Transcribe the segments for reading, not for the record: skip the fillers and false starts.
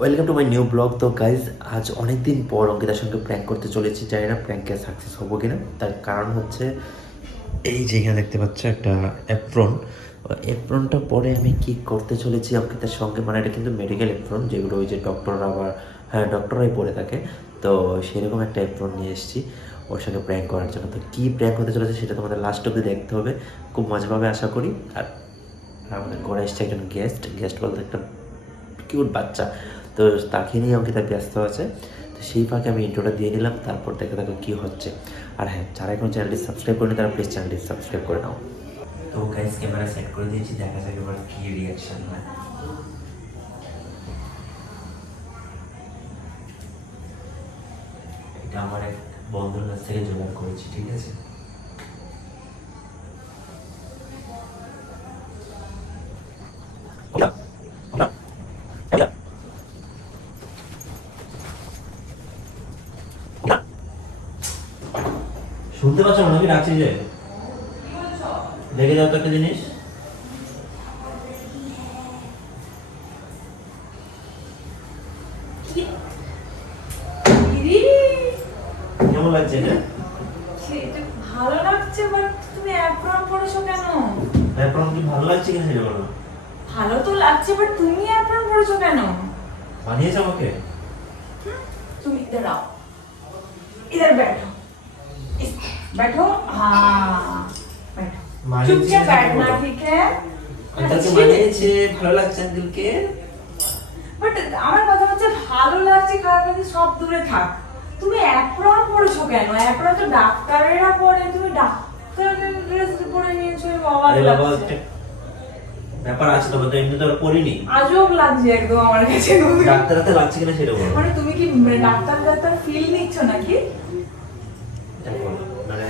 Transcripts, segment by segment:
Welcome to my new blog. তো guys, আজ অনেক দিন পর অঙ্কিতার সঙ্গে প্র্যাঙ্ক করতে চলেছি। জানি না প্র্যাঙ্কে সাকসেস হবো কিনা। তার কারণ হচ্ছে এই যে এখানে দেখতে পাচ্ছ একটা অ্যাপ্রন। অ্যাপ্রনটা পরে আমি কি করতে চলেছি অঙ্কিতার সঙ্গে, মানে এটা কিন্তু মেডিকেল অ্যাপ্রন, যেগুলো ওই যে ডক্টররা আবার ডক্টররাই পরে থাকে। তো সেরকম একটা অ্যাপ্রন নিয়ে এসেছি ওর সঙ্গে প্র্যাঙ্ক করার জন্য। তো কী প্র্যাঙ্ক হতে চলেছে সেটা তোমাদের লাস্ট অব্দি দেখতে হবে, খুব মজা পাবে আশা করি। আর আমাদের ঘরে এসছে একজন গেস্ট বলতে একটা কিউট বাচ্চা। তো তাকে নিয়ে অঙ্কিতা ব্যস্ত আছে। তো সেই ফাঁকে আমি ইন্ট্রোটা দিয়ে নিলাম, তারপর দেখে দেখো কী হচ্ছে। আর হ্যাঁ, যারা এখন চ্যানেলটি সাবস্ক্রাইব করেনি তারা প্লিজ চ্যানেলটি সাবস্ক্রাইব করে নাও। তো গাইস, ক্যামেরা সেট করে দিয়েছি, দেখা যাক এবার কী রিয়াকশন হয়। এটা আমার এক বন্ধুর কাছ থেকে জোগাড় করেছি, ঠিক আছে? শুনতে পাচ্ছ না? আমি ডাকছি যে দেখে যাও তো একটা জিনিস। কেমন লাগছে এটা? সেটা ভালো লাগছে, বাট তুমি অ্যাপ্রন পরেছো কেন? এখন কি ভালো লাগছে কিনা সেটা বলো। ভালো তো লাগছে, বাট তুমি অ্যাপ্রন পরেছো কেন? বানিয়েছে আমাকে? তুমি इधर आओ, इधर बैठो, बैठो, हाँ बैठो, चुपचाप बैठना, ठीक है? अंकल বানিয়েছে, ভালো লাগছে আঙ্কেলকে। বাট আমার কথা হচ্ছে, ভালো লাগছে খারাপ লাগছে সব দূরে থাক, তুমি অ্যাপ্রন পরেছো কেন? অ্যাপ্রন তো ডাক্তারেরা পরে, তুমি ডাক্তারের ড্রেস পরে নিয়েছো, বাবা আরে বাবা, লাগছে। একটা ব্যাপার আছে, তবে তো এমনি তো আর পড়িনি। আজব লাগছে একদম আমার কাছে। ডাক্তারতে লাগছে কিনা সেটা বলো। মানে তুমি কি ডাক্তার ফিল নিচ্ছ নাকি? এটা বলো, মানে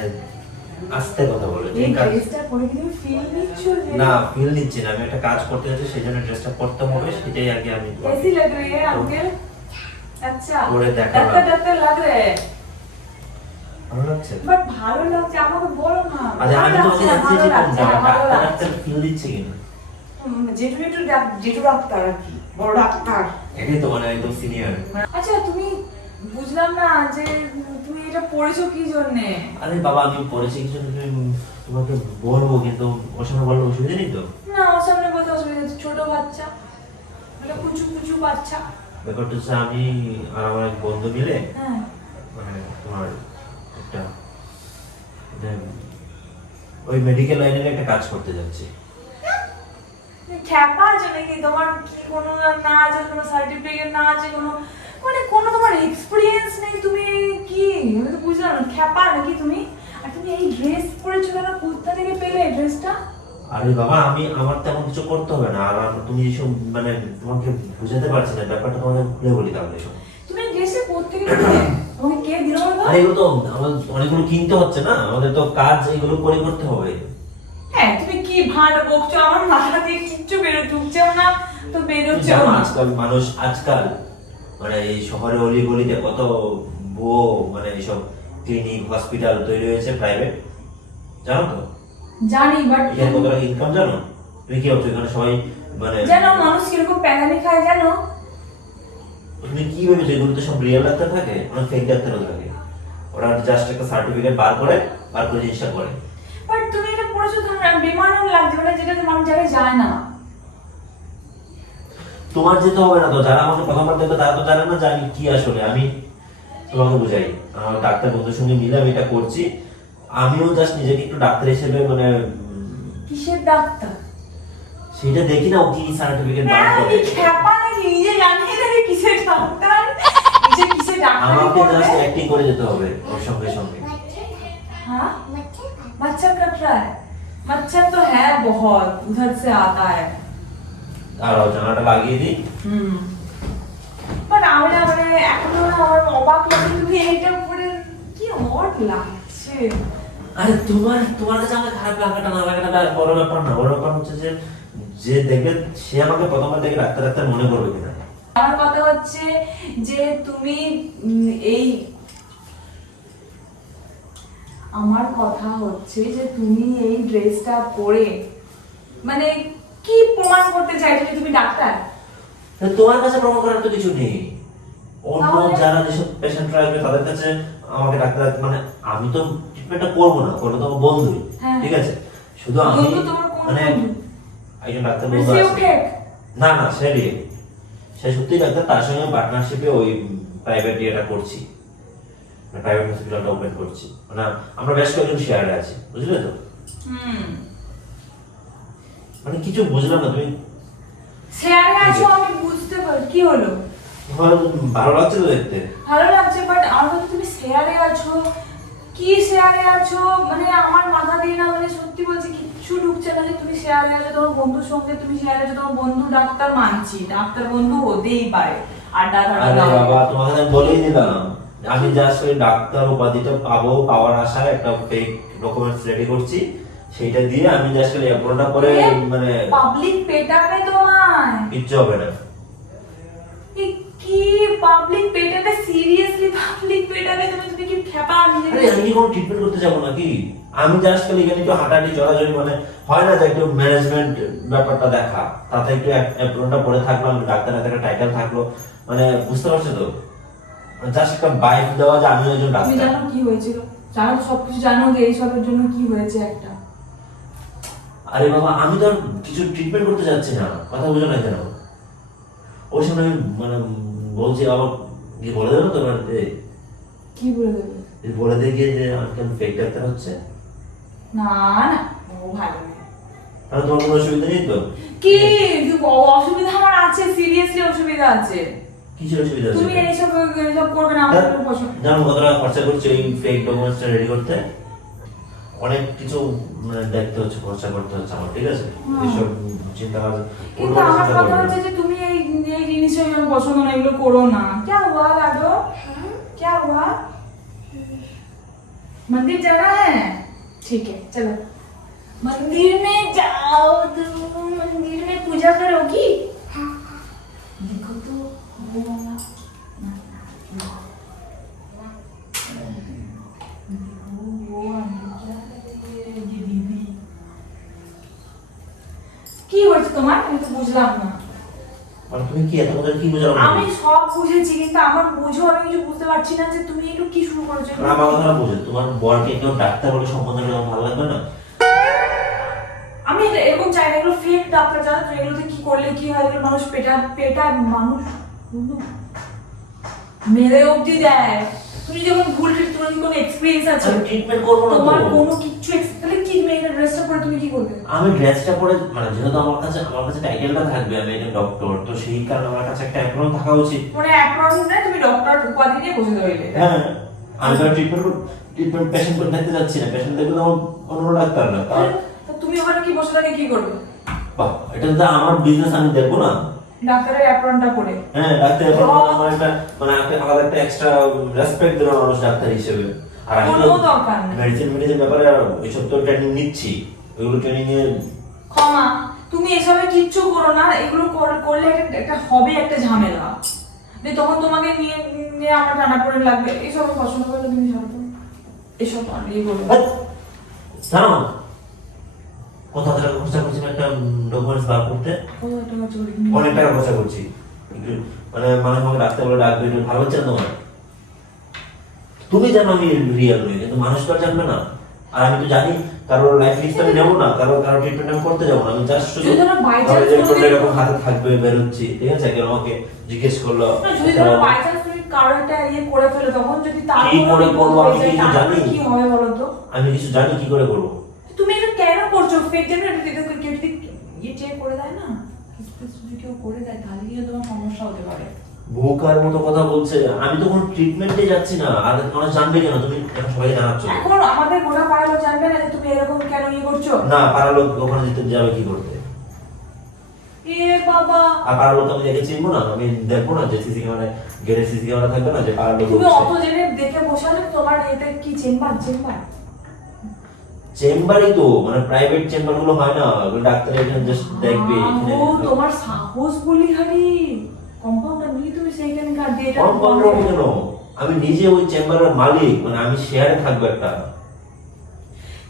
আস্তে কথা বলো। যে এই কাজ ড্রেসটা পরে কি তুমি ফিল নিচ্ছ যে? না, ফিল নিচ্ছি না, আমি একটা কাজ করতে যাচ্ছি, সেই জন্য ড্রেসটা পরতে হবে, সেটাই আগে আমি कैसी लग रही है अंकल? अच्छा, পরে দেখা डॉक्टर डॉक्टर लग रहे हैं, ভালো লাগছে। বাট ভালো লাগছে আমাকে বলো না। আচ্ছা, আমি তোমাকে জানতে ভালো চাইছি লাগছে, ভালো লাগছে। ডাক্তার ফিল দিচ্ছে কিনা। জেঠু জেঠু জেঠু ডাক্তার আর কি, বড় ডাক্তার। এটাই তো মানে একদম সিনিয়র। আচ্ছা, তুমি বুঝলাম না যে তুমি এটা পড়েছো কি জন্য? আরে বাবা, আমি পড়েছি কিছু, তোমাকে বলবো, কিন্তু ওর সঙ্গে বলবো অসুবিধা নেই তো? না, আমার সামনে বলতে অসুবিধা হচ্ছে, ছোট বাচ্চা, মানে কুচু কুচু বাচ্চা। ব্যাপারটা হচ্ছে আমি আর আমার এক বন্ধু মিলে হ্যাঁ, মানে তোমার একটা মানে ওই মেডিকেল লাইনের একটা কাজ করতে যাচ্ছি। খ্যাপা আছে নাকি তোমার? কি কোনো না আছে, কোনো সার্টিফিকেট না আছে, কোনো মানে কোনো তোমার এক্সপেরিয়েন্স নেই? তুমি কি, আমি তো বুঝলাম না, খ্যাপা নাকি তুমি? আর তুমি এই ড্রেস পরেছো কেন? কোথা থেকে পেলে এই ড্রেসটা? আরে বাবা, আমার তেমন কিছু করতে হবে না। আর তুমি এসব মানে তোমাকে বুঝাতে পারছি না ব্যাপারটা, তোমাকে খুলে বলি তাহলে এসব। তুমি ড্রেসে কোথা থেকে পেলে? তোমাকে কে দিল বলো? আরে এগুলো তো আমার অনেকগুলো কিনতে হচ্ছে না, আমাদের তো কাজ এগুলো করে করতে হবে। হ্যাঁ, তুমি কি ভাঁড় বকছো, আমার মাথা দিয়ে কিচ্ছু ঢুকছেও না, তো বেরোচ্ছেও জানো না। আজকাল মানে এই শহরে অলি গলিতে কত ভুয়ো মানে এইসব ক্লিনিক হসপিটাল তৈরি হয়েছে প্রাইভেট, জানো তো? জানি, বাট এখানে কত টাকা ইনকাম জানো? তুমি কি ভাবছো এখানে সবাই মানে জানো মানুষ কিরকম প্যাগানি খায় জানো? তুমি কি ভেবেছো এগুলো তো সব রিয়েল ডাক্তার থাকে, অনেক ফেক ডাক্তারও থাকে। ওরা জাস্ট একটা সার্টিফিকেট বার করে জিনিসটা করে। বাট তুমি এটা পড়েছো, তোমার বিমানও লাগছে, মানে যেটা মানুষ জায়গায় যায় না। তোমার যেতে হবে না তো, যারা আমাকে প্রথমবার দেখবে তারা তো জানে না যে আমি কি আসলে। আমি তোমাকে বুঝাই, আমার ডাক্তার বন্ধুর সঙ্গে মিলে আমি এটা করছি। আমিও জাস্ট নিজেকে একটু ডাক্তার হিসেবে মানে কিসের ডাক্তার? সেটা দেখি না ও কি সার্টিফিকেট বার হ্যাঁ, করে। আমি খ্যাপা নাকি? নিজে জানি না যে কিসের ডাক্তার, নিজে কিসের ডাক্তার আমাকে করবে? জাস্ট অ্যাক্টিং করে যেতে হবে ওর সঙ্গে সঙ্গে। हाँ, मच्छर कट रहा है। मच्छर तो है बहुत, उधर से आता है। আর জানাটা লাগিয়ে দিই। বাট আমি না, মানে এখনো না আমার অবাক লাগে, তুমি এইটা পরে কি অড লাগছে। আরে তোমার কাছে আমাকে খারাপ লাগাটা না লাগাটা বড় ব্যাপার না, বড় ব্যাপার হচ্ছে যে যে দেখবে সে আমাকে প্রথমবার দেখে ডাক্তার মনে করবে কিনা। আমার কথা হচ্ছে যে তুমি এই আমার কথা হচ্ছে যে তুমি এই ড্রেসটা পরে মানে কি প্রমাণ করতে চাইছো যে তুমি ডাক্তার? তোমার কাছে প্রমাণ করার তো কিছু নেই। অন্য তাহলে? যারা যেসব পেশেন্টরা আসবে তাদের কাছে আমাকে ডাক্তার, মানে আমি তো ট্রিটমেন্টটা করবো না, করবো তো আমার বন্ধুই, হ্যাঁ। ঠিক আছে? শুধু আমি বন্ধু তোমার কোন মানে বন্ধু? একজন ডাক্তার মানে বন্ধু সেও আছে। ফেক? না না, সে সত্যিই ডাক্তার, তার সঙ্গে পার্টনারশিপে ওই প্রাইভেট ইয়েটা করছি, প্রাইভেট হসপিটালটা ওপেন করছি, মানে আমরা বেশ কয়েকজন শেয়ারে আছি, বুঝলে তো? মানে কিছু বুঝলাম না, তুমি শেয়ারে আছো আমি বুঝতে পারি, কি হলো? ভালো লাগছে তো দেখতে। ভালো লাগছে, বাট আমার তো তুমি শেয়ারে আছো, কি শেয়ারে আছো মানে আমার মাথা দিয়ে না, মানে সত্যি বলছি কিচ্ছু ঢুকছে না যে তুমি শেয়ারে আছো তোমার বন্ধুর সঙ্গে, তুমি শেয়ারে আছো তোমার বন্ধু ডাক্তার, মানছি ডাক্তার বন্ধু হতেই পারে, আড্ডা আরে ধরা বাবা, তোমাকে আমি বলেই দিলাম, আমি জাস্ট ওই ডাক্তার উপাধিটা পাওয়ার আশায় একটা ফেক ডকুমেন্টস রেডি করছি, সেইটা দিয়ে আমি জাস্ট ওই অ্যাপ্রোনটা করে মানে পাবলিক পেটাবে তোমায়। কিচ্ছু হবে না। কি পাবলিক পেটাবে? সিরিয়াসলি পাবলিক পেটাবে? তুমি কি খেপা? আরে আমি কি কোনো ট্রিটমেন্ট করতে যাবো নাকি? আমি জাস্ট খালি এখানে একটু হাঁটাহাঁটি চলাচলি, মানে হয় না যে একটু ম্যানেজমেন্ট ব্যাপারটা দেখা, তাতে একটু অ্যাপ্রোনটা পরে থাকলাম, ডাক্তারের একটা টাইটেল থাকলো, মানে বুঝতে পারছো তো? জাস্ট একটা বাইক দেওয়া যে আমি একজন তুমি ডাক্তার। জানো কি হয়েছিল? জানো তো সবকিছু জানো যে এইসবের জন্য কি হয়েছে একটা? আরে বাবা, আমি তো আর কিছু ট্রিটমেন্ট করতে যাচ্ছি না, কথা বুঝো না কেন? ওই সময় আমি মানে বলছি আবার কি বলে দেবো তো বাড়িতে, কি বলে দেবে? বলে দিয়ে গিয়ে যে আমার কেন ফেক ডাক্তার হচ্ছে, না না, ও ভালো না। তাহলে তোমার কোনো অসুবিধা নেই তো? কি অসুবিধা আমার আছে, সিরিয়াসলি অসুবিধা আছে। কিসের অসুবিধা আছে? তুমি এইসব করবে না, আমার কোনো পছন্দ। জানো কতটা খরচা করছে এই ফেক ডকুমেন্টসটা রেডি করতে? অনেক কিছু মানে দেখতে হচ্ছে, খরচা করতে হচ্ছে আমার, ঠিক আছে? এইসব চিন্তা ভাবনা কিন্তু আমার কথা হচ্ছে যে তুমি এই এই জিনিসটা আমার পছন্দ না, এগুলো করো না। क्या हुआ लाडो? क्या हुआ? मंदिर जाना है? ठीक है चलो मंदिर में जाओ, तुम मंदिर में पूजा करोगी? देखो तो वो वाला वो ये दीदी কি হয়েছে তোমার? আমি তো বুঝলাম না। মানে তুমি কি এত কথা কি বুঝাও না? আমি সব বুঝেছি কিন্তু আমার বুঝো আমি কিছু বুঝতে পারছি না যে তুমি একটু কি শুরু করেছো। না, আমার কথা বুঝে, তোমার বরকে কেউ ডাক্তার বলে সম্বোধন করলে তোমার ভালো লাগবে না? আমি এরকম চাই না, এগুলো ফেক ডাক্তার, জানো তো এগুলোতে কি করলে কি হয়, এগুলো মানুষ পেটায় মানুষ মেরে অবধি দেয়। তুমি যখন ভুল তোমার কি কোনো এক্সপেরিয়েন্স আছে? আমি ট্রিটমেন্ট করবো না তোমার তো। কোনো কিচ্ছু তাহলে কি তুমি এই ড্রেসটা পরে তুমি কি করবে? আমি ড্রেসটা পরে, মানে যেহেতু আমার কাছে টাইটেলটা থাকবে আমি একজন ডক্টর, তো সেই কারণে আমার কাছে একটা অ্যাপ্রন থাকা উচিত। মানে অ্যাপ্রন না, তুমি ডক্টর উপাধি নিয়ে বসে রইলে। হ্যাঁ, আমি তো ট্রিটমেন্ট পেশেন্ট করে দেখতে যাচ্ছি না, পেশেন্ট দেখবে তো অন্য ডাক্তার না। তা তুমি ওখানে কি বসে থাকে কি করবে? বাহ, এটা তো আমার বিজনেস, আমি দেখবো না? ডাক্তারের অ্যাপ্রনটা পরে? হ্যাঁ, ডাক্তার আমার একটা মানে আলাদা একটা এক্সট্রা রেসপেক্ট দেওয়া মানুষ ডাক্তার হিসেবে। আর আমি কোনো দরকার নেই। মেডিসিন ব্যাপারে এইসব তো ট্রেনিং নিচ্ছি, ওইগুলো ট্রেনিং এ ক্ষমা, তুমি এসবে কিচ্ছু করো না, এগুলো করলে একটা হবে একটা ঝামেলা, যে তখন তোমাকে নিয়ে নিয়ে আমার টানা পড়ে লাগবে। এইসব পছন্দ করলে তুমি ছাড়ো তো, এসব আর ইয়ে করবে না। জানো কত টাকা খরচা করছি একটা ডকুমেন্টস বার করতে? কত টাকা চলে অনেক টাকা খরচা করছি, একটু মানে মানুষ আমাকে ডাক্তার বলে ডাকবে, একটু ভালো হচ্ছে না তোমার? তুমি জানো আমি রিয়েল নই, কিন্তু মানুষ তো আর জানবে না। আর আমি তো জানি কারোর লাইফ রিস্ক আমি নেবো না, কারো ট্রিটমেন্ট আমি করতে যাবো না, আমি জাস্ট শুধু যদি ধরো by chance ধরো যে কোনো দিন- এরকম হাতে থাকবে বেরোচ্ছি, ঠিক আছে? কেন আমাকে জিজ্ঞেস করলো না, যদি ধরো বাই চান্স তুমি কারো একটা ইয়ে করে ফেলে, তখন যদি তার কি কোনো করে বিপদ করবো আমি হয়ে যায়, কিছু তারপরে জানি? কি হবে বলো তো? আমি কিছু জানি কি করে করবো? তুমি এটা কেন করছো? ফেক কেন? কেউ যদি ইয়ে চেক করে দেয় না, যদি কেউ করে দেয় তাহলে গিয়ে তোমার সমস্যা হতে পারে। বোকার মতো কথা বলছে, আমি তো কোনো ট্রিটমেন্টে যাচ্ছি না, আর মানুষ জানবে কেন? তুমি এখন সবাই জানাচ্ছ। এখন আমাদের গোটা পাড়ার লোক জানবে না যে তুমি এরকম কেন ইয়ে করছো? না, পাড়ার লোক ওখানে যেতে যাবে কি করতে? এ বাবা, আর পাড়ার লোক আমি দেখে চিনবো না? আমি দেখবো না যে সিসি ক্যামেরা গেলে সিসি ক্যামেরা থাকবে না যে পাড়ার লোক তুমি হচ্ছে? অত জেনে দেখে বসালে তোমার এতে কি চেম্বার? চেম্বারই তো, মানে প্রাইভেট চেম্বার গুলো হয় না, ওগুলো ডাক্তার এখানে জাস্ট দেখবে এখানে। ও তোমার সাহস বলি হারি, কম্পাউন্ডার নিয়ে তুমি সেইখানে কাট দিয়ে এটা কম্পাউন্ডার হবো কেন? আমি নিজে ওই চেম্বারের মালিক, মানে আমি শেয়ারে থাকবো একটা।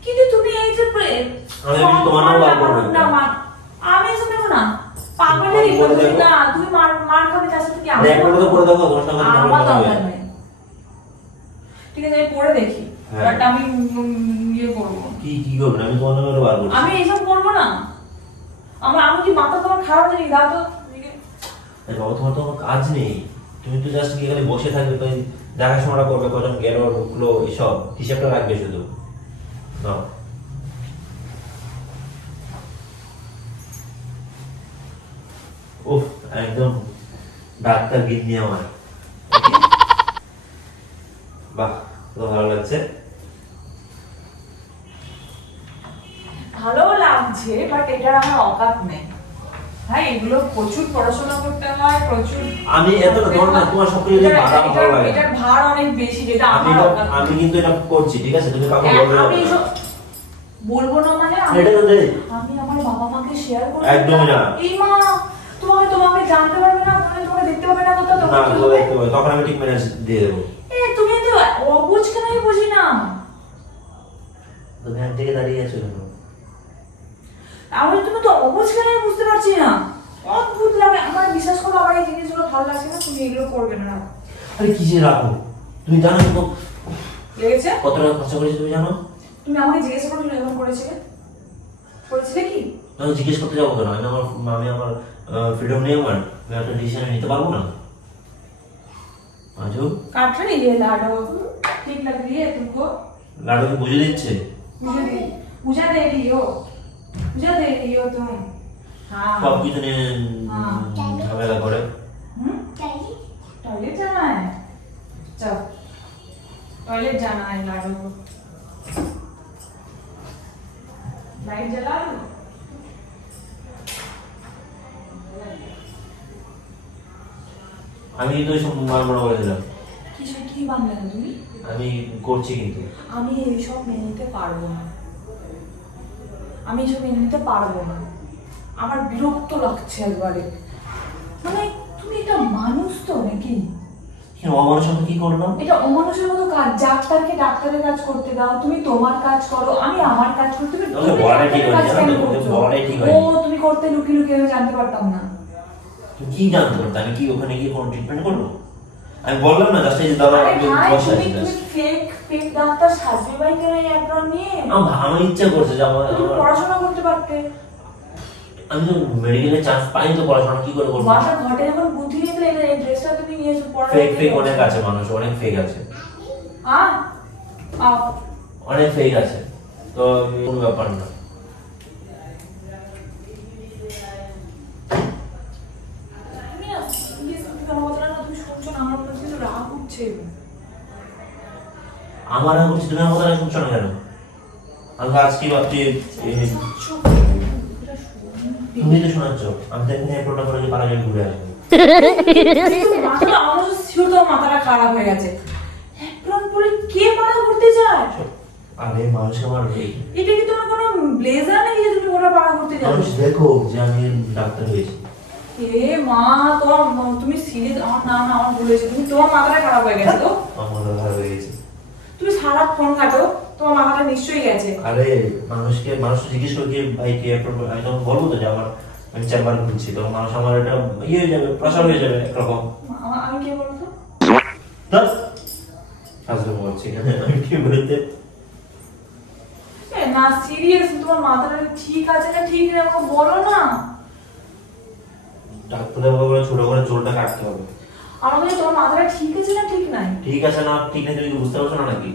কিন্তু তুমি এই যে আমি তোমার নাম বার করবো না। আমি শুনবো না, পাগল নাকি তুমি? না তুমি মার খাবে তার সাথে কি এক করে তো করে দেখো তোমার সঙ্গে আমার দরকার নাই। ঠিক আছে আমি পড়ে দেখি, বাট আমি ইয়ে করবো। কি করবেন? আমি তোমার নামে বার করছি। আমি এইসব করবো না। আমি কি মাথা তোমার খারাপ জানি? দাও তো বাবা, তোমার তো কাজ নেই, তুমি তো জাস্ট গিয়ে খালি বসে থাকবে, তো দেখাশোনাটা করবে, কজন গেল ঢুকলো, এইসব হিসাবটা রাখবে শুধু। নাও। উফ, একদম ডাক্তার গিন্নি আমার। বাহ, তো ভালো লাগছে। ভালো লাগছে, বাট এটার আমার অকাত নেই ভাই। এগুলো প্রচুর পড়াশোনা করতে হয়, প্রচুর। আমি এতটা ধর না, তোমার সব কিছু ভাড়া ভালো লাগে। এটার ভার অনেক বেশি, যেটা আমার অকাত। আমি কিন্তু এটা করছি, ঠিক আছে? তুমি কাউকে বলবে না। আমি বলবো না মানে এটা তো দে। আমি আমার বাবা মাকে শেয়ার করব। একদমই না। এই মা তোমাকে জানতে পারবে না, তোমাকে দেখতে পাবে না কোথাও, না তো দেখতে পাবে, তখন আমি ঠিক ম্যানেজ দিয়ে দেবো। তুমি তো অবুঝ কেন? আমি বুঝি না। তুমি এক জায়গায় দাঁড়িয়ে আছো কেন? তুমি তো অবুঝ কেন? আমি বুঝতে পারছি না। অদ্ভুত লাগে আমার, বিশ্বাস করো আমার এই জিনিসগুলো ভালো লাগছে না। তুমি এগুলো করবে না। আরে কি যে রাখো, তুমি জানো তো লেগেছে কত টাকা খরচা করেছি, তুমি জানো? তুমি আমাকে জিজ্ঞেস করো এরকম করেছিলে কি? আমি জিজ্ঞেস করতে যাবো কেন? আমি আমার ফ্রিডম নেই, আমার আমি একটা ডিসিশন নিতে পারবো না। আজও काट रही है लाडो, ठीक लग रही है तुमको? লাডু কি বুঝে দিচ্ছে? मुझे दे रही हो तुम। हाँ সব কিছু নিয়ে हाँ। ঝামেলা করে। टॉयलेट जाना है, चल टॉयलेट जाना है लाडो को। लाइट जला लो। আমি তো সব মানবো বলে দিলাম। কি বানলে না তুমি? আমি করছি কিন্তু আমি এইসব মেনে নিতে পারবো না। আমার বিরক্ত লাগছে একবারে। মানে তুমি এটা মানুষ তো নাকি? অমানুষ আমি কি করলাম? এটা অমানুষের মতো কাজ। ডাক্তারকে ডাক্তারের কাজ করতে দাও, তুমি তোমার কাজ করো, আমি আমার কাজ করতে। তুমি করতে লুকিয়ে আমি জানতে পারতাম না। কি জানতে পারতাম? আমি কি ওখানে গিয়ে কোনো ট্রিটমেন্ট করবো? আমি বললাম না জাস্ট এই দাদা তুমি ফেক ডাক্তার সাজবে ভাই কেন এই অ্যাপ্রন নিয়ে? আমার ইচ্ছা করছে যে তুমি পড়াশোনা করতে পারতে। আমি তো মেডিকেলে চান্স পাইনি, তো পড়াশোনা কি করে করবো? বাসা ঘটে যখন বুদ্ধি নিয়ে এই ড্রেসটা তুমি নিয়েছো পড়া। ফেক অনেক আছে, মানুষ অনেক ফেক আছে। অনেক ফেক আছে, তো কোনো ব্যাপার না। আমার রাগ উঠছে, তুমি আমার কথা শুনছো না কেন? আমি আজকে ভাবছি তুমি তো শোনাচ্ছ, আমি তো এখানে এপ্রোটা করে পাড়া গিয়ে ঘুরে আসবো। মাথাটা খারাপ হয়ে গেছে। এপ্রন পরে কে পাড়া ঘুরতে যায়? আরে মানুষ আমার এটা কি তোমার কোনো ব্লেজার নাকি যে তুমি ওরা পাড়া ঘুরতে যাও? মানুষ দেখো যে আমি ডাক্তার হয়েছি। এ মা, তুমি সিরিয়াস? না আমার ভুল হয়েছে। তোমার মাথাটা খারাপ হয়ে গেছে তো? আমার মাথা খারাপ হয়ে গেছে। তুমি সারা ফোন ঘাটো, তোমার মাথাটা নিশ্চয়ই গেছে। আরে মানুষ জিজ্ঞেস করে যে ভাই কে আমি তখন বলবো তো যে আমি চেম্বার ঘুরছি, তখন মানুষ আমার এটা ইয়ে হয়ে যাবে, প্রসার হয়ে যাবে একরকম। আমি কে বলতো? আসলে বলছি আমি কি বলতে না সিরিয়াস, তোমার মাথাটা ঠিক আছে না ঠিক নেই আমাকে বলো না। ডাক্তার বলে ছোট করে চুলটা কাটতে হবে। আমাকে তোমার মাথাটা ঠিক আছে না ঠিক নাই? ঠিক আছে না ঠিক নেই তুমি বুঝতে পারছো না নাকি?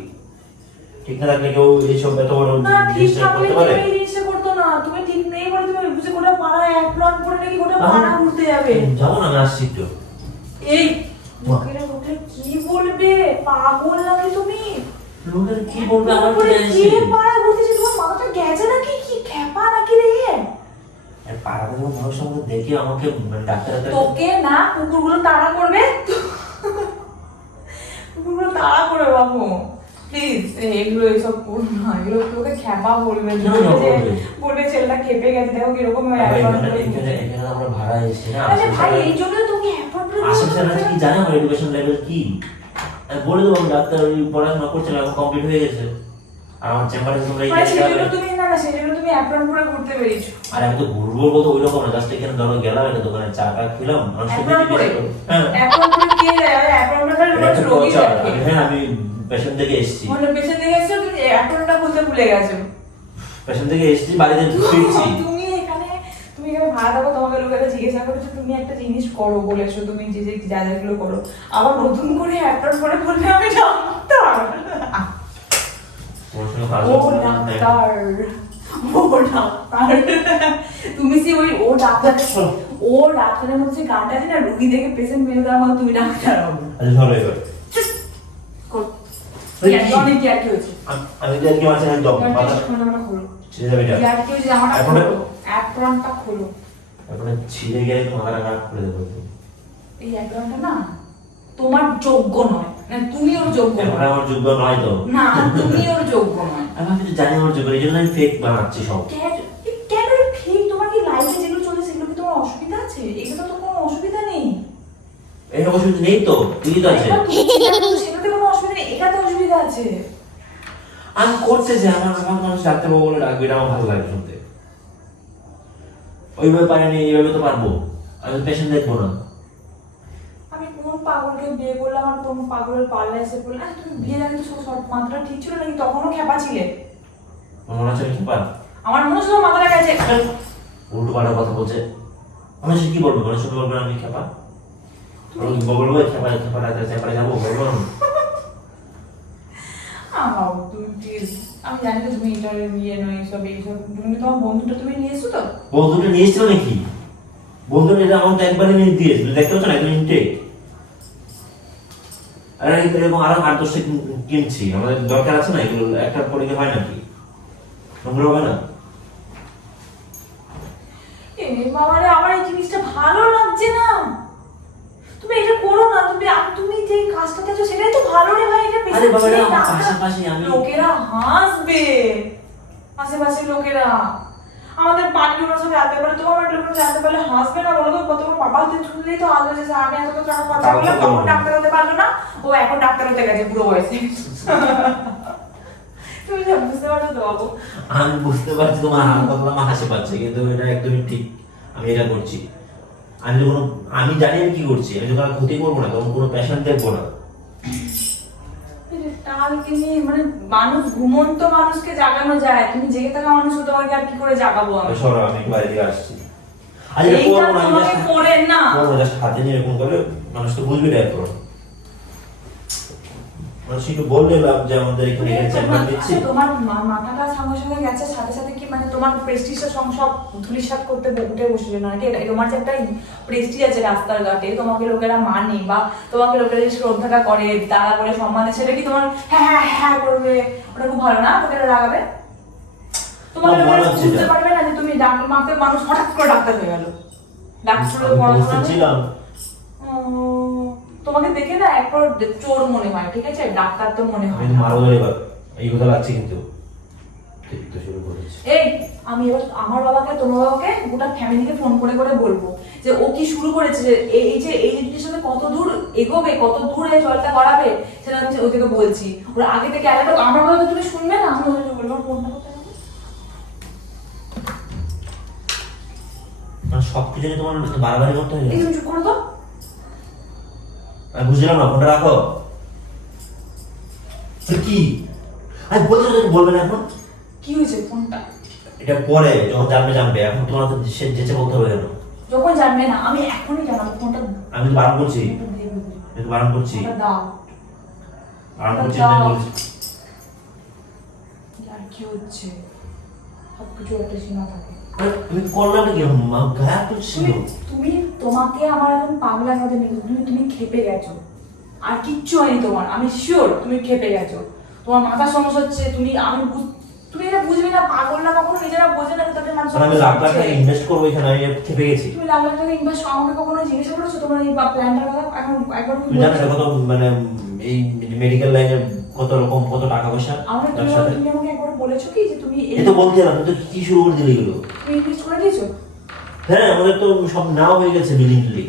ঠিক না থাকলে কেউ এইসব এত বড় জিনিসটা করতে পারে? এই জিনিসটা করতো না। তুমি ঠিক নেই বলে তুমি বুঝে গোটা পাড়া এক প্লট করে নাকি গোটা পাড়া ঘুরতে যাবে? যাবো না, আমি আসছি তো। এই লোকেরা কি বলবে? পাগল নাকি তুমি? লোকের কি বলবে? আমার কি জানিস? কে পাড়া ঘুরতেছে? তোমার মাথাটা গেছে নাকি? কি খেপা নাকি রে? আর পাড়াতে যখন মানুষ আমাকে দেখে আমাকে ডাক্তার তোকে না কুকুরগুলো তাড়া করবে। কুকুরগুলো তাড়া করে বাবু প্লিজ এগুলো এইসব করো না। এগুলো তোকে খেপা বলবে, বলবে ছেলেটা খেপে গেছে, দেখো কিরকম এখানে আমরা ভাড়া এসেছি না। আরে ভাই এই জন্য তোকে আশেপাশে কি জানে আমার এডুকেশন লেভেল কি? বলে দেবো ডাক্তার পড়াশোনা করছে, কমপ্লিট হয়ে গেছে, আর আমার চেম্বারে তোমরা তুমি না না, সেই জন্য তুমি অ্যাপ্রন পরে ঘুরতে বেরিয়েছো। আর আমি তো ঘুরবো বলতে ওই রকম না, জাস্ট এখানে ধরো গেলাম একটা দোকানে চাটা খেলাম আর অ্যাপ্রন পরে? হ্যাঁ অ্যাপ্রন পরে কে যায়? আরে অ্যাপ্রন পরে রোজ রোগী থাকে। হ্যাঁ আমি পেশেন্ট থেকে এসেছি। মানে পেছন থেকে এসেছো, তুমি অ্যাপ্রনটা খুলতে ভুলে গেছো। পেশেন্ট থেকে এসেছি, বাড়িতে ফিরছি। তুমি এখানে ভাড়া থাকো, তোমাকে লোকেরা জিজ্ঞাসা করেছো তুমি একটা জিনিস করো বলেছো, তুমি যে যে যা যাগুলো করো, আবার নতুন করে অ্যাপ্রন পরে বললে আমি ডাক্তার। ও ডাক্তার, ও ডাক্তার। তুমি সে ওই ও ডাক্তারের মধ্যে যে গানটা আছে না, রুগী দেখে পেশেন্ট মেরে দেওয়া মানে তুমি ডাক্তার হবে। আচ্ছা ধরো এবার অনেক কি আর কি হয়েছে? আমি তো কি আছে একদম মাথা খোলো। ছিঁড়ে যাবে এটা। আর কি হয়েছে? জামাটা খোলো, অ্যাপ্রনটা খোলো। এখন ছিঁড়ে গেলে তো মাথাটা খারাপ করে দেবো। এই অ্যাপ্রনটা না তোমার যোগ্য নয়, না তুমি ওর যোগ্য এখন নয়। আমার যোগ্য নয় তো। না তুমি ওর যোগ্য নয়। আমি তো জানি আমার যোগ্য, এই জন্য আমি ফেক বানাচ্ছি সব। কেন ঠিক? তোমার কি লাইফে যেগুলো চলে সেগুলো কি তোমার অসুবিধা আছে? এগুলো তো কোনো অসুবিধা নেই। এই অসুবিধা নেই তো, তুই তো আছে। সেটাতে কোনো অসুবিধা নেই, এটাতে অসুবিধা আছে। আমি করতে চাই, আমার মানুষ ডাক্তারবাবু বলে ডাকবে, এটা আমার ভালো লাগে শুনতে। ওইভাবে পারিনি, এইভাবে তো পারবো। আমি পেশেন্ট দেখবো না। আমি কোন পাগলকে বিয়ে করলাম আর কোন পাগলের পাল্লা এসে বললাম তুমি বিয়ে আগে তো সব মাত্রা ঠিক ছিল নাকি? তখনও খেপা ছিলে। মনে হচ্ছে আমি খেপা। আমার মনে হচ্ছে তোমার মাথাটা গেছে। উল্টো পাল্টা কথা বলছে। মানুষ কি বলবে? মানুষ শুধু বলবে আমি খেপা। বলবো খেপা খেপা চেপারে যাবো, বলবো না। তুমি প্লিজ, আমি জানি তো তুমি এটা বিয়ে নয় এইসব তুমি তোমার বন্ধুটা তুমি নিয়ে এসছো তো? বন্ধুটা নিয়ে এসছিল নাকি? বন্ধুটা এটা আমার তো একবারই নিয়ে দিয়েছে, তুমি দেখতে পাচ্ছ না একদম ইনটেক। আরে এরকম আরো 8-10টা কিনছি, আমাদের দরকার আছে না এগুলো, একটার পরে কি হয় নাকি? নোংরা হবে না? এ বাবা রে, আমার এই জিনিসটা ভালো লাগছে না। তুমি এটা করো না, তুমি যে কাজটা করছো সেটাই তো ভালো রে ভাই। এটা আরে বাবা রে, বেশি পাশাপাশি আমি লোকেরা হাসবে, আশেপাশে লোকেরা আমাদের বাড়িগুলো সব জানতে পারে, তোমার বাড়িগুলো জানতে পারলে হাসবে না বলো তো? তোমার বাবা হাতে শুনলেই তো হাসবে যে আমি এত টাকা খরচা করলাম, তখন ডাক্তার হতে পারলো না, ও এখন ডাক্তার হতে গেছে বুড়ো বয়সে। তুমি যা বুঝতে পারছো তো বাবু? আমি বুঝতে পারছি তোমার কথাগুলো আমার হাসি পাচ্ছে, কিন্তু এটা একদমই ঠিক। আমি এটা করছি, আমি জানি আমি কি করছি। আমি যখন ক্ষতি করবো না, তখন কোনো পেশেন্ট দেখবো না। কালকে নিয়ে মানে মানুষ, ঘুমন্ত মানুষকে জাগানো যায়, তুমি জেগে থাকা মানুষ তোমাকে আর কি করে জাগাবো? আমি সরো, আমি বাইরে থেকে আসছি। আজ এটা এইটা করবো না, আমি তোমাকে করে না করবো, জাস্ট হাতে নিয়ে এরকম করে মানুষকে বুঝবে এটা করো। মানুষ একটু বললে লাভ যে আমাদের এখানে চেম্বার দিচ্ছি। তোমার মাথাটা সঙ্গে সঙ্গে গেছে, সাথে সাথে কি মানে তোমার প্রেস্টিজের সব ধুলিসাৎ করতে উঠে বসেছে না নাকি? তোমার যে একটা প্রেস্টিজ আছে রাস্তার ঘাটে, তোমাকে লোকেরা মানে বা তোমাকে লোকেরা যে শ্রদ্ধাটা করে, তারা করে সম্মান দেয়, সেটা কি তোমার হ্যাঁ হ্যাঁ হ্যাঁ করবে? ওটা খুব ভালো না? লোকেরা রাগাবে, তোমার লোকেরা বুঝতে পারবে না যে তুমি ডাক্তার, মানুষ হঠাৎ করে ডাক্তার হয়ে গেল। ডাক্তারের পড়াশোনা ছিলাম, তোমাকে দেখে না একবার চোর মনে হয়, ঠিক আছে? ডাক্তার তো মনে হয় কিন্তু না। মারো এবার এই কথা লাগছে কিন্তু। ঠিক তো শুরু করেছি। এই আমি এবার আমার বাবাকে, তোমার বাবাকে, গোটা ফ্যামিলিকে ফোন করে করে বলবো যে ও কি শুরু করেছে, যে এই জিনিসটার সাথে কত দূর এগোবে, কত দূর এই জলটা গড়াবে, সেটা আমি ওদেরকে বলছি। ওরা আগে থেকে আলাদা, আমার কথা তো তুমি শুনবে না, আমি ওদেরকে বলবো। ফোনটা কোথায়? মানে সবকিছু নিয়ে তোমার বারবারই করতে হয়। এই তুমি চুপ করো তো। আমি বুঝলাম না, ফোনটা রাখো। কি আমি বলতে বলবে না এখন? কি হয়েছে ফোনটা? এটা পরে যখন জানবে, এখন তোমার তো যেচে বলতে হবে কেন? যখন জানবে না আমি এখনই জানাবো। ফোনটা আমি তো বারণ করছি, আমি তো বারণ করছি, দাও। বারণ করছি, আর কি হচ্ছে? সবকিছু একটা সীমা থাকে। তুমি করলাম কি? গায়ে তো ছিল। তুমি তোমাকে আমার এখন পাগলা মধ্যে নেই, তুমি খেপে গেছো, আর কিচ্ছু হয়নি তোমার। আমি শিওর তুমি খেপে গেছো, তোমার মাথার সমস্যা হচ্ছে। তুমি এটা বুঝবে না, পাগলরা কখনো নিজেরা বোঝে না তাদের মানুষ। আমি লাখ লাখ টাকা ইনভেস্ট করবো এখানে, আমি খেপে গেছি। তুমি লাখ লাখ টাকা ইনভেস্ট আমাকে কখনো জিজ্ঞেস করেছো তোমার এই প্ল্যানটার কথা? এখন একবার তুমি জানো কত মানে এই মেডিকেল লাইনে কত রকম কত টাকা পয়সা? তুমি আমাকে একবার বলেছো কি যে তুমি এই তো বলতে না, তুমি তো কি শুরু করে দিলে এগুলো? তুমি ইনভেস্ট করে দিয়েছো? হ্যাঁ, আমাদের তো সব নাও হয়ে গেছে বিলিংলি।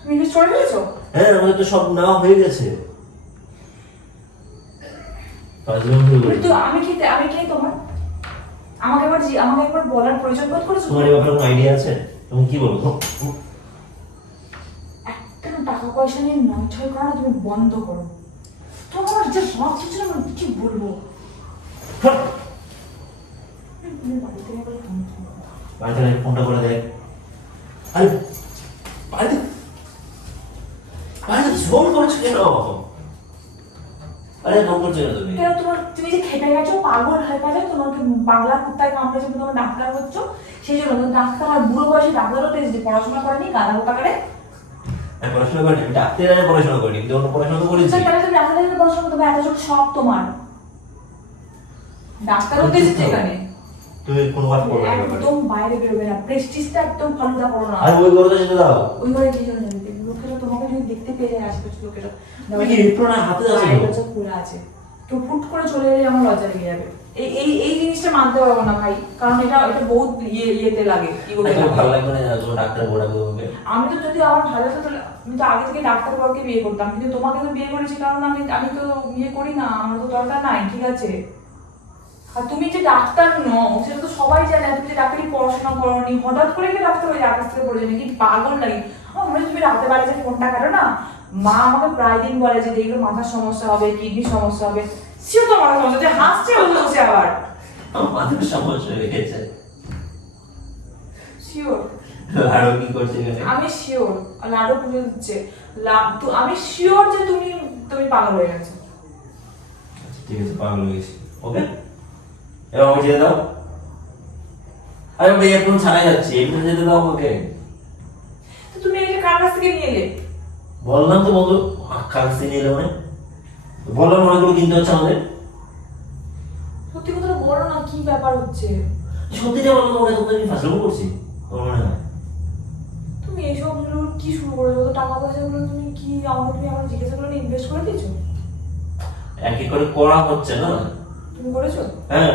তুমি ইনভেস্ট করে দিয়েছো? হ্যাঁ, আমাদের তো সব নাও হয়ে গেছে। তো আমি কে তোমার? আমাকে একবার বলার প্রয়োজন বোধ করেছো? তোমার এই ব্যাপারে কোনো আইডিয়া আছে? তুমি কি বলবো? একটা টাকা পয়সা নিয়ে নয় ছয় করা তুমি বন্ধ করো। তোমার যে সব কিছু না আমি কি বলবো? বাড়িতে ফোনটা করে দেয়। আরে বাড়িতে ফোন করছো কেন? আরে ফোন করছো কেন তুমি? কেন তুমি যে খেপে গেছো, পাগল হয়ে গেছো, তোমাকে বাংলা কুত্তায় কামড়েছে, তোমার ডাক্তার হচ্ছো, সেই জন্য তুমি ডাক্তার আর বুড়ো বয়সে ডাক্তার হতে এসেছে, পড়াশোনা করেনি গাধা কোথা করে? আমি পড়াশোনা করিনি, আমি ডাক্তারের পড়াশোনা করিনি, কিন্তু অন্য পড়াশোনা তো করেছি। কেন তুমি ডাক্তারের পড়াশোনা করতে এত ছোট শখ তোমার? ডাক্তার হতে এসেছে এখানে। তুমি কোন বার পড়বে না? একদম বাইরে বেরোবে না, প্রেস্টিজটা একদম ফালুদা করো না। আরে ওই ঘরে তো যেতে দাও। ওই ঘরে কি জন্য যাবে? লোকেরা তোমাকে যদি দেখতে পেয়ে যায় আশেপাশে লোকেরা, তুমি কি এপ্রন হাতে আছে? দরজা খোলা আছে, তো ফুট করে চলে এলে আমার লজ্জা লেগে যাবে। এই জিনিসটা মানতে পারবো না ভাই, কারণ এটা বহুত ইয়েতে লাগে। ভালো লাগবে না তোমার ডাক্তার বোড়াবে বলবে? আমি তো যদি আমার ভালো হতো তাহলে আমি তো আগে থেকে ডাক্তার বাবুকে বিয়ে করতাম, কিন্তু তোমাকে তো বিয়ে করেছি কারণ আমি তো বিয়ে করি না, আমার তো দরকার নাই, ঠিক আছে? আর তুমি যে ডাক্তার নও সেটা তো সবাই জানে, তুমি যে ডাক্তারি পড়াশোনা করোনি, হঠাৎ করে কি ডাক্তার হয়ে আকাশ থেকে পড়ে যাবে? কি পাগল লাগে? আমার মনে হয় তুমি রাতে বাড়ি যে ফোনটা কাটো না, মা আমাকে প্রায় দিন বলে যে দেখলো মাথার সমস্যা হবে, কিডনির সমস্যা হবে। সেও তো মাথার সমস্যা, যে হাসছে বলছে আবার আমার মাথার সমস্যা হয়ে গেছে। শিওর? আরো কি করছে এখানে? আমি শিওর, আর আরো পুজো দিচ্ছে। আমি শিওর যে তুমি পাগল হয়ে গেছো। ঠিক আছে, পাগল হয়ে গেছি। ওকে, এবার আমাকে যেতে দাও। আরে ভাই এখন ছাড়াই যাচ্ছি, এমনি যেতে দাও আমাকে। তো তুমি এটা কার কাছ থেকে নিয়ে এলে? বললাম তো বন্ধু, কাছ থেকে নিয়ে এলে মানে বললাম অনেকগুলো কিনতে হচ্ছে আমাদের। সত্যি কথা বলো না, কি ব্যাপার হচ্ছে? সত্যিটা বলো তো, ওটা তুমি ফাসলামো করছি তোমার মনে হয়? তুমি এইসব কি শুরু করেছো? তো টাকা পয়সা গুলো তুমি কি তুমি আমার জিজ্ঞাসা করে ইনভেস্ট করে দিয়েছো? এক এক করে করা হচ্ছে না। তুমি করেছো? হ্যাঁ।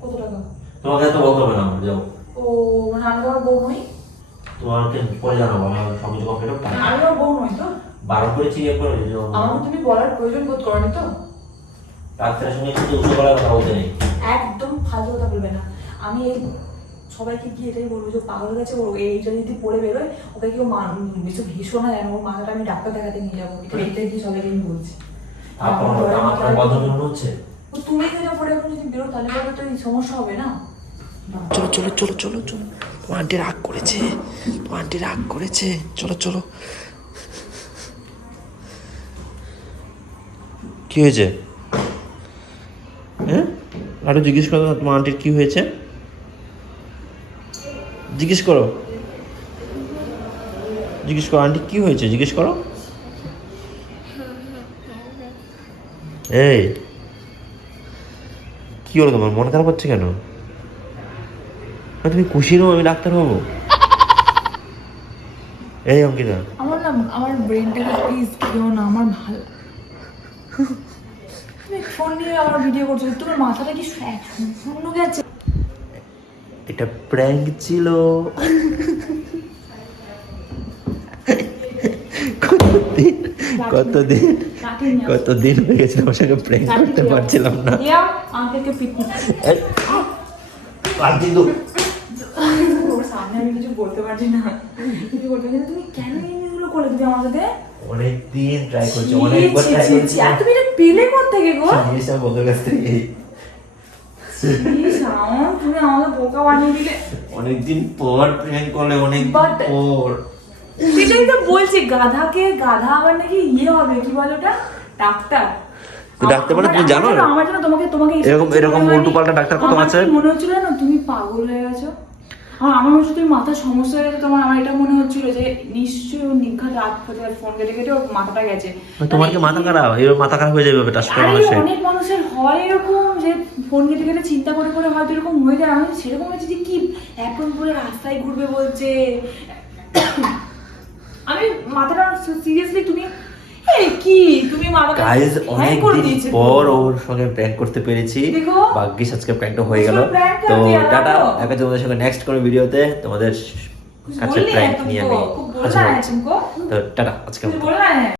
কত টাকা? তোমাকে তো বলতে হবে না, আমার যাও। ও মানে আমি তোমার বউ নই? তোমাকে পরে জানাবো, আমার সব কিছু কমপ্লিট হোক। আমি তোমার বউ নই তো? বারো করেছি একবার। আমাকে তুমি বলার প্রয়োজন বোধ করনি তো? ডাক্তারের সঙ্গে কিন্তু উচ্চ গলায় কথা বলতে নেই। একদম ফালতু কথা বলবে না। আমি এই সবাইকে গিয়ে এটাই বলবো যে পাগল গেছে, ও এইটা যদি পড়ে বেরোয় ওকে কেউ এসব ভীষণ না জানো, ওর মাথাটা আমি ডাক্তার দেখাতে নিয়ে যাবো, এইটাই গিয়ে সবাইকে আমি বলছি। আমার বদল মনে হচ্ছে। তুমি যেটা পড়ে এখন যদি বেরো তাহলে পরে তো এই সমস্যা হবে না। চলো চলো চলো চলো চলো, তোমার আন্টি রাগ করেছে, তোমার আন্টি রাগ করেছে, চলো চলো। কি হয়েছে? হ্যাঁ, আরো জিজ্ঞেস করো তোমার আন্টির কি হয়েছে, জিজ্ঞেস করো, জিজ্ঞেস করো আন্টি কি হয়েছে, জিজ্ঞেস করো। এই কি হলো তোমার, মন খারাপ হচ্ছে কেন? তুমি খুশি নও আমি ডাক্তার হবো? এই অঙ্কিতা, আমার ব্রেনটাকে প্লিজ দিও না, আমার ভালো তুমি ফোন নিয়ে আমার ভিডিও করছো, তোমার মাথাটা কি শূন্য গেছে? এটা প্র্যাঙ্ক ছিল। কতদিন হয়ে গেছে তোমার সঙ্গে প্র্যাঙ্ক করতে পারছিলাম না। আঙ্কেলকে পিটনি ওর সামনে আমি কিছু বলতে পারছি না, কিছু বলতে পারছি না। তুমি কেন এই জিনিসগুলো করলে তুমি আমার সাথে? অনেকদিন ট্রাই করছি, অনেকবার ট্রাই করছি। আর তুমি এটা পেলে কোত্থেকে গো? জিনিসটা বন্ধুর কাছ থেকে। তুমি আমাকে বোকা বানিয়ে দিলে। অনেকদিন পর প্র্যাঙ্ক করলে, অনেক পর। সেটাই তো বলছি, গাধা আবার নাকি হবে, কি বলে ওটা, ডাক্তার। ডাক্তার মানে তুমি জানো আমার জন্য তোমাকে এরকম উল্টো পাল্টা ডাক্তার কত আছে? মনে হচ্ছিল না তুমি পাগল হয়ে গেছো। আমার মনে হচ্ছে তুমি মাথার সমস্যা হয়ে গেছে, আমার এটা মনে হচ্ছিল যে নিশ্চয়ই নিঘাত রাত ফোন কেটে ওর মাথাটা গেছে। তোমার কি মাথা খারাপ? এবার মাথা খারাপ হয়ে যাবে টাস করে মানুষের। অনেক মানুষের হয় এরকম যে ফোন কেটে চিন্তা করে হয়তো এরকম হয়ে যায়। আমি সেরকম হয়েছে যে কি এখন পরে রাস্তায় ঘুরবে বলছে। আমি মাথাটা সিরিয়াসলি তুমি কি তুমি মাথাটা গাইস অনেকদিন পর ওর সঙ্গে প্র্যাঙ্ক করতে পেরেছি, ভাগ্যিস আজকে প্র্যাঙ্কটা হয়ে গেল। তো টাটা, দেখা যাবে তোমাদের সঙ্গে নেক্সট কোনো ভিডিওতে তোমাদের কাছে প্র্যাঙ্ক নিয়ে আমি। তো টাটা আজকে।